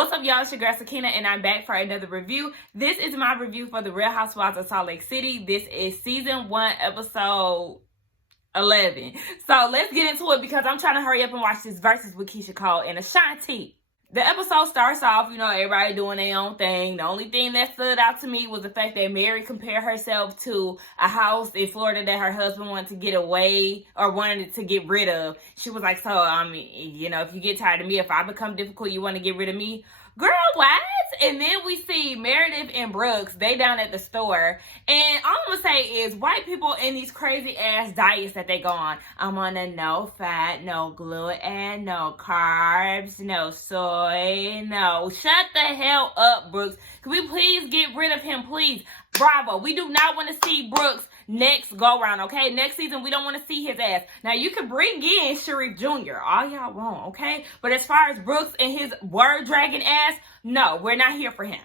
What's up, y'all? It's your girl Sakina, and I'm back for another review. This is my review for the Real Housewives of Salt Lake City. This is season 1, episode 11. So let's get into it because I'm trying to hurry up and watch this Versus with Keisha Cole and Ashanti. The episode starts off, everybody doing their own thing. The only thing that stood out to me was the fact that Mary compared herself to a house in Florida that her husband wanted to get away or wanted to get rid of. She was like, so, if you get tired of me, if I become difficult, you want to get rid of me? Girl, what? And then we see Meredith and Brooks, they down at the store. And all I'm going to say is white people in these crazy ass diets that they go on. I'm on a no fat, no gluten, no carbs, no soy, no. Shut the hell up, Brooks. Can we please get rid of him, please? Bravo. We do not want to see Brooks next go round, okay? Next season, we don't want to see his ass. Now, you can bring in Sharif Jr. all y'all want, okay? But as far as Brooks and his word dragon ass, no, we're not here for him.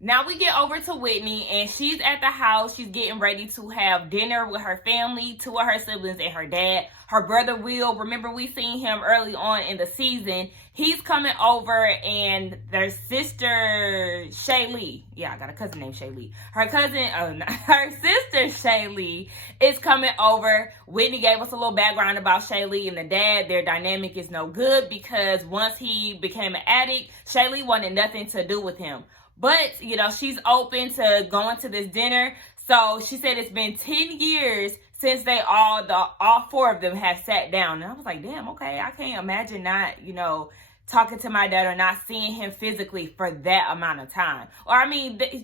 Now we get over to Whitney, and she's at the house. She's getting ready to have dinner with her family, 2 of her siblings and her dad. Her brother Will, remember we seen him early on in the season. He's coming over, and their sister, Shaylee. Yeah, I got a cousin named Shaylee. Her sister, Shaylee, is coming over. Whitney gave us a little background about Shaylee and the dad. Their dynamic is no good because once he became an addict, Shaylee wanted nothing to do with him. But, she's open to going to this dinner. So she said it's been 10 years since all 4 of them have sat down. And I was like, damn, okay, I can't imagine not, talking to my dad or not seeing him physically for that amount of time. Or,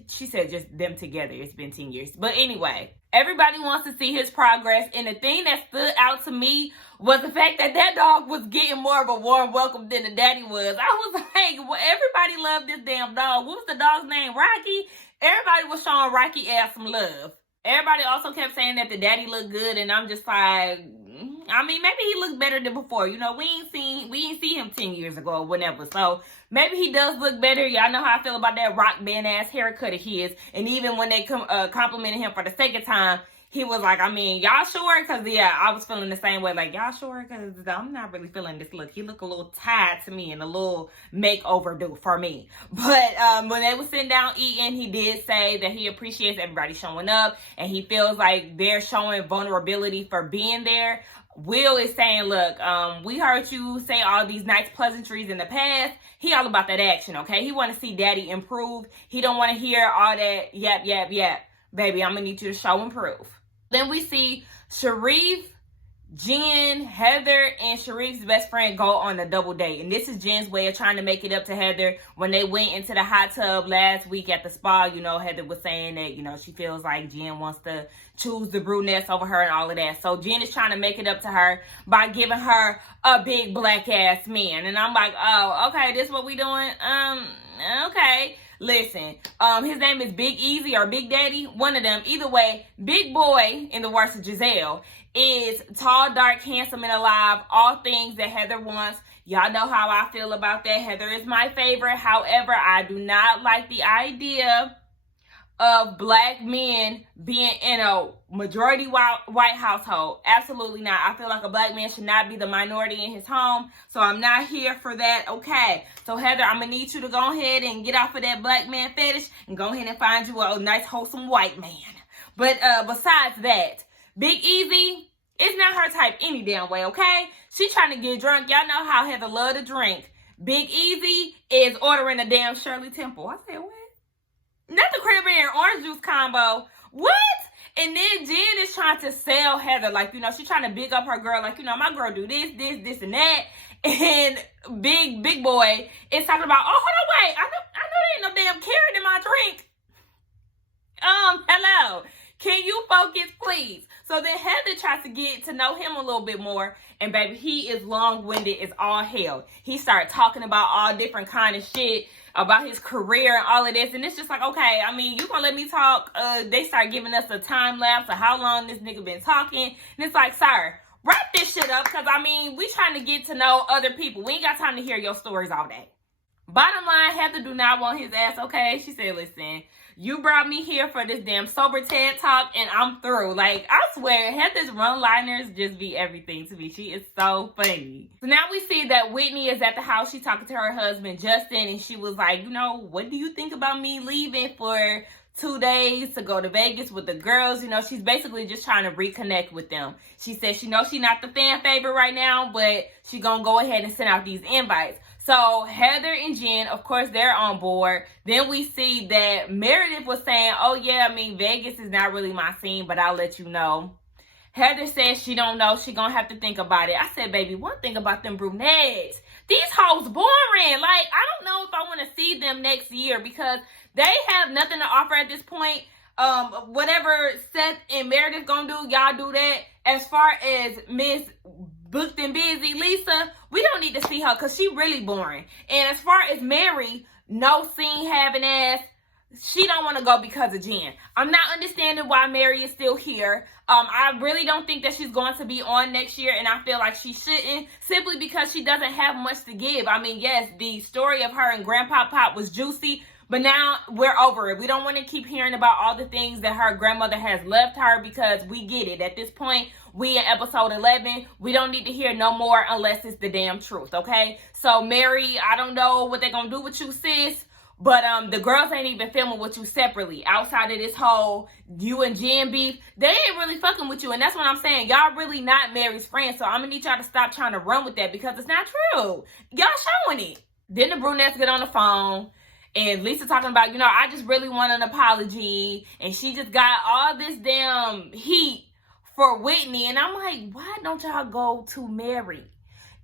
she said just them together. It's been 10 years. But anyway, everybody wants to see his progress. And the thing that stood out to me was the fact that that dog was getting more of a warm welcome than the daddy was. I was like, well, everybody loved this damn dog. What was the dog's name? Rocky? Everybody was showing Rocky ass some love. Everybody also kept saying that the daddy looked good, and I'm just like, maybe he looked better than before. We ain't see him 10 years ago or whatever. So maybe he does look better. Y'all know how I feel about that rock band ass haircut of his. And even when they complimented him for the second time, he was like, y'all sure? Because, yeah, I was feeling the same way. Like, y'all sure? Because I'm not really feeling this look. He looked a little tired to me and a little makeover do for me. But when they were sitting down eating, he did say that he appreciates everybody showing up. And he feels like they're showing vulnerability for being there. Will is saying, look, we heard you say all these nice pleasantries in the past. He all about that action, okay? He want to see daddy improve. He don't want to hear all that yap, yap, yap. Baby, I'm going to need you to show and prove. Then we see Sharif, Jen, Heather, and Sharif's best friend go on a double date. And this is Jen's way of trying to make it up to Heather. When they went into the hot tub last week at the spa, Heather was saying that, she feels like Jen wants to choose the brunettes over her and all of that. So Jen is trying to make it up to her by giving her a big black ass man. And I'm like, oh, okay, this what we doing? Okay. Listen, his name is Big Easy or Big Daddy, one of them. Either way, Big Boy, in the words of Giselle, is tall, dark, handsome, and alive. All things that Heather wants. Y'all know how I feel about that. Heather is my favorite. However, I do not like the idea of black men being in a majority white household. Absolutely not. I feel like a black man should not be the minority in his home. So I'm not here for that. Okay. So Heather, I'm going to need you to go ahead and get off of that black man fetish and go ahead and find you a nice, wholesome white man. But besides that, Big Easy is not her type any damn way, okay? She trying to get drunk. Y'all know how Heather love to drink. Big Easy is ordering a damn Shirley Temple. I said, what? Not the cranberry and orange juice combo. What? And then Jen is trying to sell Heather. Like, she's trying to big up her girl. Like, my girl do this, and that. And big boy is talking about, oh, hold on, wait. I know there ain't no damn carrot in my drink. Hello. Can you focus, please? So then Heather tries to get to know him a little bit more. And, baby, he is long-winded as all hell. He started talking about all different kind of shit about his career and all of this. And it's just like, okay, you gonna let me talk? They start giving us a time lapse of how long this nigga been talking. And it's like, sir, wrap this shit up. Because, we trying to get to know other people. We ain't got time to hear your stories all day. Bottom line, Heather do not want his ass, okay? She said, listen, you brought me here for this damn sober TED Talk, and I'm through. Like, I swear, Heather's one-liners just be everything to me. She is so funny. So now we see that Whitney is at the house. She's talking to her husband, Justin, and she was like, you know, what do you think about me leaving for 2 days to go to Vegas with the girls? You know, she's basically just trying to reconnect with them. She said she knows she's not the fan favorite right now, but she gonna go ahead and send out these invites. So Heather and Jen, of course, they're on board. Then we see that Meredith was saying, oh yeah, I mean, Vegas is not really my scene, but I'll let you know. Heather says she don't know. She gonna have to think about it. I said, baby, one thing about them brunettes, these hoes boring. Like, I don't know if I want to see them next year because they have nothing to offer at this point. Whatever Seth and Meredith gonna do, y'all do that. As far as Miss Booked and Busy Lisa, we don't need to see her because she really boring. And as far as Mary, no scene having ass, she don't want to go because of Jen. I'm not understanding why Mary is still here. I really don't think that she's going to be on next year, and I feel like she shouldn't, simply because she doesn't have much to give. I mean, yes, the story of her and Grandpa Pop was juicy, but now we're over it. We don't want to keep hearing about all the things that her grandmother has left her because we get it. At this point, we in episode 11. We don't need to hear no more unless it's the damn truth, okay? So, Mary, I don't know what they're going to do with you, sis. But the girls ain't even filming with you separately. Outside of this whole you and Jen beef, they ain't really fucking with you. And that's what I'm saying. Y'all really not Mary's friends. So I'm going to need y'all to stop trying to run with that because it's not true. Y'all showing it. Then the brunettes get on the phone. And Lisa talking about, you know, I just really want an apology. And she just got all this damn heat for Whitney. And I'm like, why don't y'all go to Mary?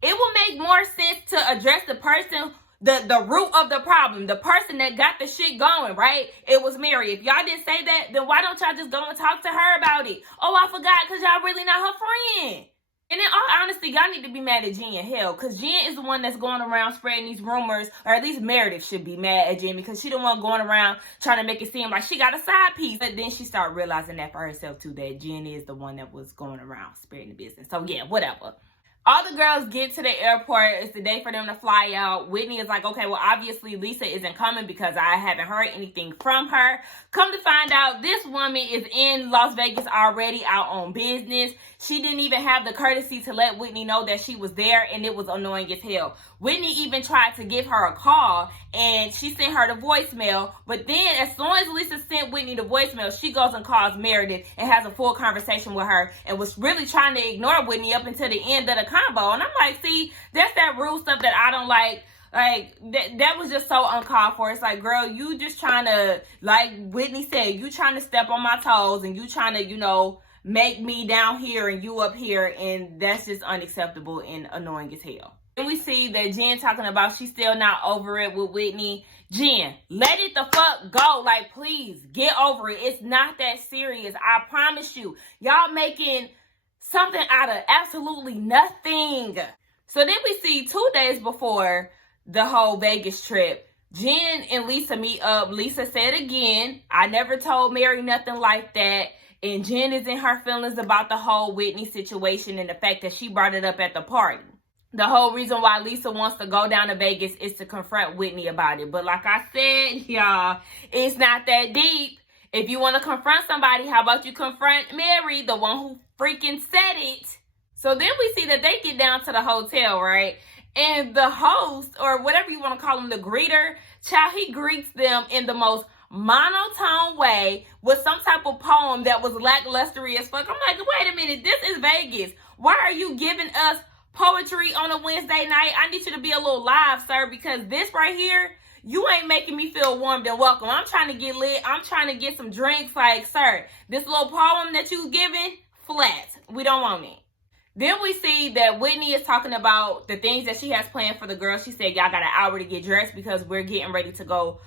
It would make more sense to address the person, the root of the problem, the person that got the shit going, right? It was Mary. If y'all didn't say that, then why don't y'all just go and talk to her about it? Oh, I forgot, because y'all really not her friend. And in all honesty, y'all need to be mad at Jen. Hell, because Jen is the one that's going around spreading these rumors, or at least Meredith should be mad at Jen because she the one going around trying to make it seem like she got a side piece. But then she started realizing that for herself too, that Jen is the one that was going around spreading the business. So yeah, whatever. All the girls get to the airport. It's the day for them to fly out. Whitney is like, okay, well, obviously Lisa isn't coming because I haven't heard anything from her. Come to find out, this woman is in Las Vegas already, out on business. She didn't even have the courtesy to let Whitney know that she was there, and it was annoying as hell. Whitney even tried to give her a call, and she sent her the voicemail. But then, as soon as Lisa sent Whitney the voicemail, she goes and calls Meredith and has a full conversation with her and was really trying to ignore Whitney up until the end of the combo. And I'm like, see, that's that rude stuff that I don't like. Like, that was just so uncalled for. It's like, girl, you just trying to, like Whitney said, you trying to step on my toes and you trying to, you know, make me down here and you up here, and that's just unacceptable and annoying as hell. Then we see that Jen talking about she's still not over it with Whitney. Jen, let it the fuck go. Like, please, get over it. It's not that serious. I promise you. Y'all making something out of absolutely nothing. So then we see 2 days before the whole Vegas trip, Jen and Lisa meet up. Lisa said again, I never told Mary nothing like that. And Jen is in her feelings about the whole Whitney situation and the fact that she brought it up at the party. The whole reason why Lisa wants to go down to Vegas is to confront Whitney about it. But like I said, y'all, it's not that deep. If you want to confront somebody, how about you confront Mary, the one who freaking said it? So then we see that they get down to the hotel, right? And the host, or whatever you want to call him, the greeter, child, he greets them in the most monotone way with some type of poem that was lackluster as fuck. I'm like, wait a minute, this is Vegas. Why are you giving us poetry on a Wednesday night? I need you to be a little live, sir, because this right here, you ain't making me feel warmed and welcome. I'm trying to get lit. I'm trying to get some drinks. Like, sir, this little poem that you giving, flat. We don't want it. Then we see that Whitney is talking about the things that she has planned for the girls. She said, y'all got an hour to get dressed because we're getting ready to go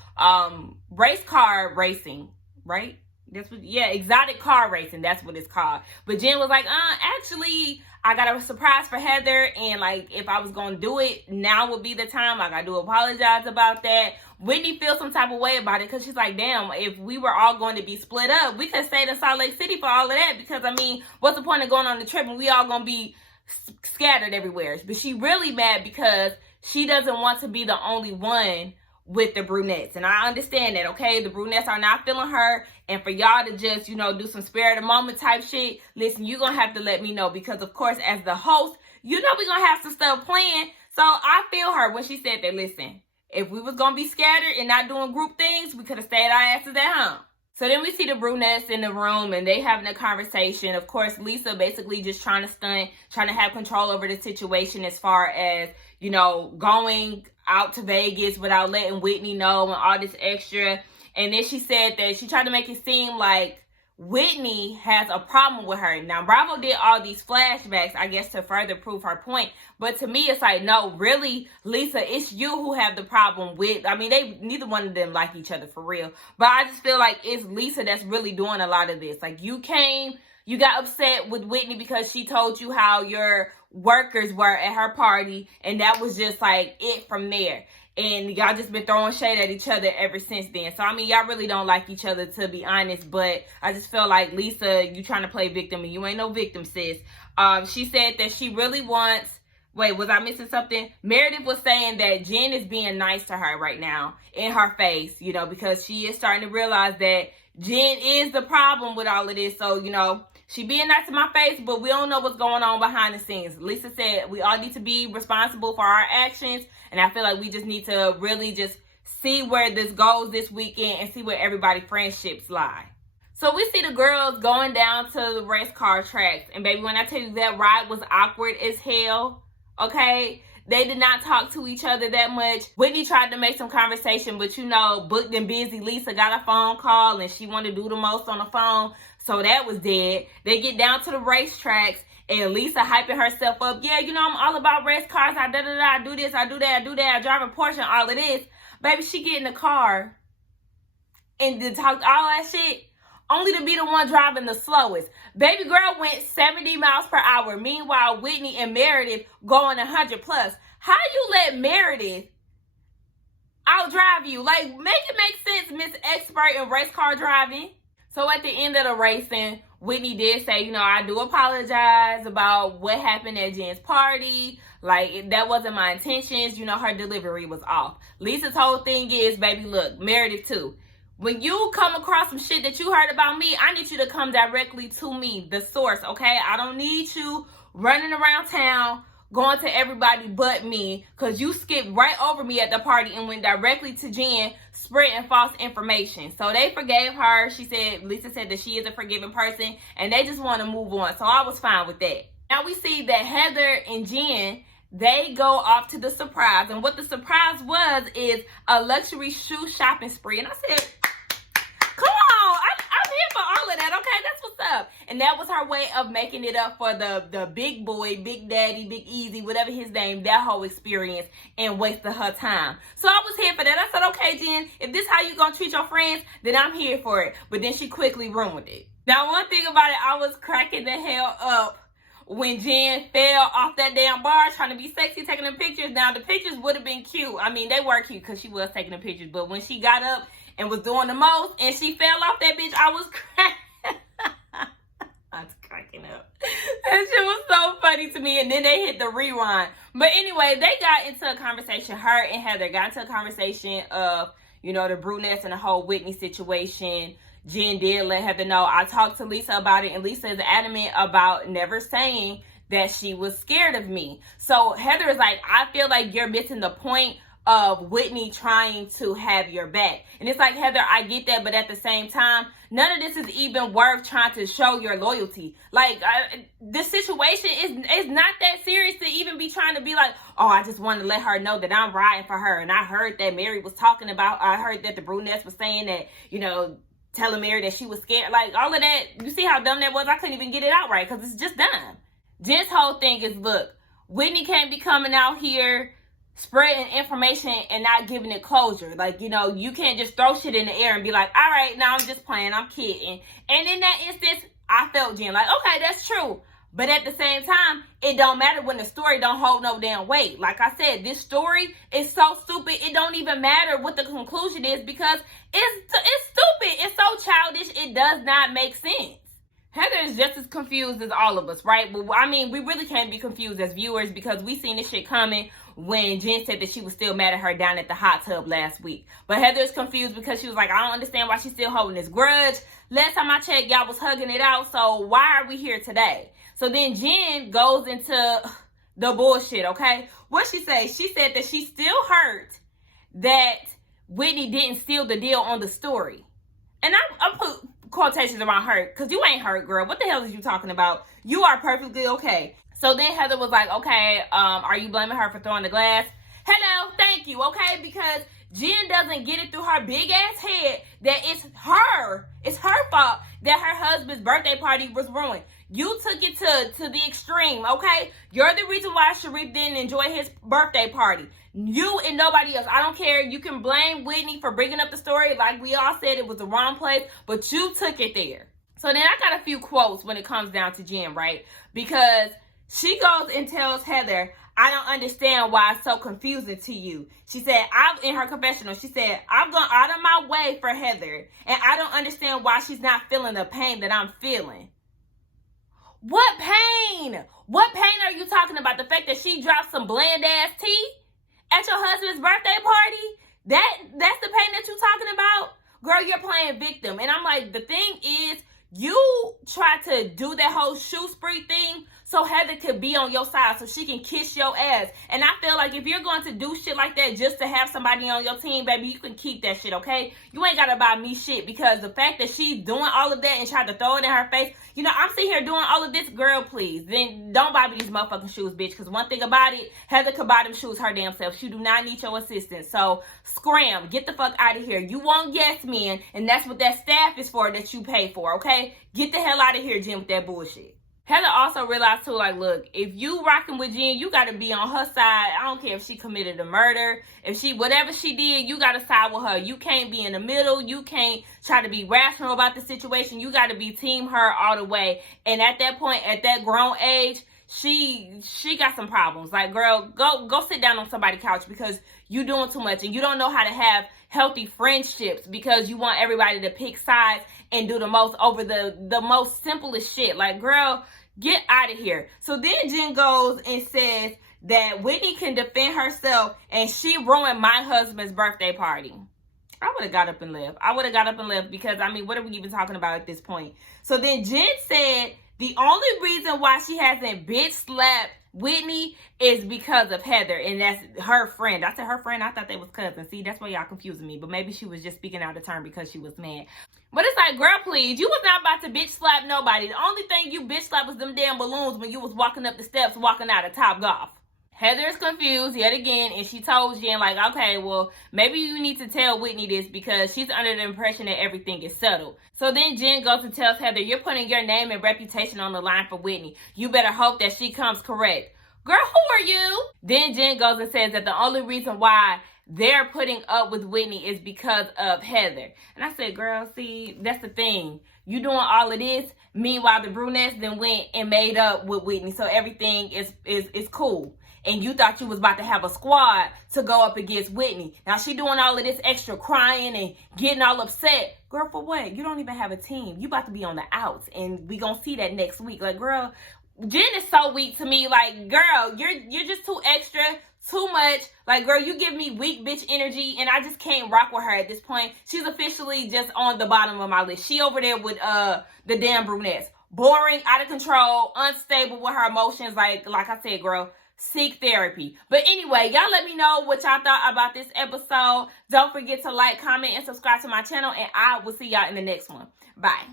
race car racing, right? That's what, yeah, exotic car racing. That's what it's called. But Jen was like, actually, I got a surprise for Heather. And like, if I was going to do it, now would be the time. Like, I do apologize about that. Whitney feels some type of way about it because she's like, damn, if we were all going to be split up, we could stay in Salt Lake City for all of that. Because, I mean, what's the point of going on the trip and we all going to be scattered everywhere? But she really mad because she doesn't want to be the only one with the brunettes. And I understand that, okay? The brunettes are not feeling her. And for y'all to just, do some spare of the moment type shit, listen, you're going to have to let me know. Because, of course, as the host, we're going to have some stuff planned. So I feel her when she said that, listen, if we was going to be scattered and not doing group things, we could have stayed our asses at home. So then we see the brunettes in the room and they having a conversation. Of course, Lisa basically just trying to stunt, trying to have control over the situation as far as, going out to Vegas without letting Whitney know and all this extra. And then she said that she tried to make it seem like Whitney has a problem with her. Now, Bravo did all these flashbacks, I guess, to further prove her point. But to me, it's like, no, really, Lisa, it's you who have the problem with, neither one of them like each other for real. But I just feel like it's Lisa that's really doing a lot of this. Like, you got upset with Whitney because she told you how your workers were at her party, and that was just like it from there. And y'all just been throwing shade at each other ever since then. So, y'all really don't like each other, to be honest. But I just feel like, Lisa, you trying to play victim, and you ain't no victim, sis. She said that she really wants... Wait, was I missing something? Meredith was saying that Jen is being nice to her right now in her face, because she is starting to realize that Jen is the problem with all of this. So, she being nice to my face, but we don't know what's going on behind the scenes. Lisa said we all need to be responsible for our actions. And I feel like we just need to really just see where this goes this weekend and see where everybody's friendships lie. So we see the girls going down to the race car tracks. And baby, when I tell you that ride was awkward as hell, okay? They did not talk to each other that much. Whitney tried to make some conversation, but booked and busy Lisa got a phone call and she wanted to do the most on the phone. So that was dead. They get down to the racetracks and Lisa hyping herself up. Yeah, I'm all about race cars. I do this, I do that, I drive a Porsche and all of this. Baby, she get in the car and to talk all that shit, only to be the one driving the slowest. Baby girl went 70 miles per hour. Meanwhile, Whitney and Meredith going 100 plus. How you let Meredith outdrive you? Like, make it make sense, Miss Expert in race car driving. So at the end of the racing, Whitney did say, I do apologize about what happened at Jen's party. Like, that wasn't my intentions. Her delivery was off. Lisa's whole thing is, baby, look, Meredith too. When you come across some shit that you heard about me, I need you to come directly to me, the source, okay? I don't need you running around town, going to everybody but me, because you skipped right over me at the party and went directly to Jen, spreading false information. So they forgave her. Lisa said that she is a forgiving person, and they just want to move on. So I was fine with that. Now we see that Heather and Jen, they go off to the surprise. And what the surprise is a luxury shoe shopping spree. And I said, come on, I'm here for all of that, okay? That's what's up. And that was her way of making it up for the big boy, Big Daddy, Big Easy, whatever his name, that whole experience, and wasted her time. So I was here for that. I said, okay, Jen, if this how you gonna treat your friends, then I'm here for it. But then she quickly ruined it. Now, one thing about it, I was cracking the hell up when Jen fell off that damn bar trying to be sexy, taking the pictures. Now, the pictures would have been cute. They were cute because she was taking the pictures. But when she got up and was doing the most and she fell off that bitch, I was cracking. I was cracking up. That shit was so funny to me. And then they hit the rewind. But anyway, they got into a conversation. Her and Heather got into a conversation of, the brunettes and the whole Whitney situation. Jen did let Heather know. I talked to Lisa about it, and Lisa is adamant about never saying that she was scared of me. So Heather is like, I feel like you're missing the point of Whitney trying to have your back. And it's like, Heather, I get that, but at the same time, none of this is even worth trying to show your loyalty. Like, this situation is not that serious to even be trying to be like, oh, I just want to let her know that I'm riding for her. And I heard that Mary was talking about, I heard that the brunettes was saying that, telling Mary that she was scared. Like, all of that, you see how dumb that was? I couldn't even get it out right because it's just dumb. Jen's whole thing is, look, Whitney can't be coming out here spreading information and not giving it closure. Like, you can't just throw shit in the air and be like, all right, now I'm just playing, I'm kidding. And in that instance, I felt Jen like, okay, that's true. But at the same time, it don't matter when the story don't hold no damn weight. Like I said, this story is so stupid, it don't even matter what the conclusion is because it's stupid. It's so childish, it does not make sense. Heather is just as confused as all of us, right? But we really can't be confused as viewers because we seen this shit coming. when Jen said that she was still mad at her down at the hot tub last week. But Heather is confused because she was like, I don't understand why she's still holding this grudge. Last time I checked, y'all was hugging it out, so why are we here today? So then Jen goes into the bullshit, okay? What she say? She said that she's still hurt that Whitney didn't seal the deal on the story. And I put quotations around hurt, because you ain't hurt, girl. What the hell is you talking about? You are perfectly okay. So then Heather was like, okay, are you blaming her for throwing the glass? Hello, thank you, okay? Because Jen doesn't get it through her big ass head that it's her fault that her husband's birthday party was ruined. You took it to the extreme, okay? You're the reason why Sharif didn't enjoy his birthday party. You and nobody else. I don't care. You can blame Whitney for bringing up the story. Like we all said, it was the wrong place, but you took it there. So then I got a few quotes when it comes down to Jen, right? Because she goes and tells Heather, I don't understand why it's so confusing to you. She said, in her confessional, she said, I've gone out of my way for Heather, and I don't understand why she's not feeling the pain that I'm feeling. What pain? What pain are you talking about? The fact that she dropped some bland ass tea at your husband's birthday party? That's the pain that you're talking about? Girl, you're playing victim. And I'm like, the thing is, you try to do that whole shoe spree thing so Heather could be on your side so she can kiss your ass. And I feel like if you're going to do shit like that just to have somebody on your team, baby, you can keep that shit, okay? You ain't got to buy me shit, because the fact that she's doing all of that and tried to throw it in her face, you know, I'm sitting here doing all of this, girl, please. Then don't buy me these motherfucking shoes, bitch, because one thing about it, Heather could buy them shoes her damn self. She do not need your assistance. So scram, get the fuck out of here. You want yes men, and that's what that staff is for that you pay for, okay? Get the hell out of here, Jen, with that bullshit. Heather also realized too, like, look, if you rocking with Jen, you got to be on her side. I don't care if she committed a murder. If whatever she did, you got to side with her. You can't be in the middle. You can't try to be rational about the situation. You got to be team her all the way. And at that point, at that grown age, she got some problems. Like, girl, go sit down on somebody's couch, because you doing too much and you don't know how to have healthy friendships, because you want everybody to pick sides and do the most over the most simplest shit. Like, girl, get out of here. So then Jen goes and says that Whitney can defend herself and she ruined my husband's birthday party. I would have got up and left. Because, I mean, what are we even talking about at this point? So then Jen said the only reason why she hasn't bitch slapped Whitney is because of Heather, and that's her friend. I said her friend. I thought they was cousins. See, that's why y'all confusing me. But maybe she was just speaking out of turn because she was mad. But it's like, girl, please, you was not about to bitch slap nobody. The only thing you bitch slapped was them damn balloons when you was walking up the steps, walking out of Top Golf. Heather is confused yet again, and she told Jen, like, okay, well, maybe you need to tell Whitney this, because she's under the impression that everything is settled. So then Jen goes and tells Heather, you're putting your name and reputation on the line for Whitney. You better hope that she comes correct. Girl, who are you? Then Jen goes and says that the only reason why they're putting up with Whitney is because of Heather. And I said, girl, see, that's the thing. You doing all of this, meanwhile the brunettes then went and made up with Whitney, so everything is cool. And you thought you was about to have a squad to go up against Whitney. Now she doing all of this extra crying and getting all upset. Girl, for what? You don't even have a team. You about to be on the outs, and we gonna see that next week. Like, girl, Jen is so weak to me. Like, girl, you're just too extra, too much. Like, girl, you give me weak bitch energy, and I just can't rock with her at this point. She's officially just on the bottom of my list. She over there with the damn brunettes. Boring, out of control, unstable with her emotions. Like I said, girl, seek therapy. But anyway, y'all let me know what y'all thought about this episode. Don't forget to like, comment, and subscribe to my channel, and I will see y'all in the next one. Bye.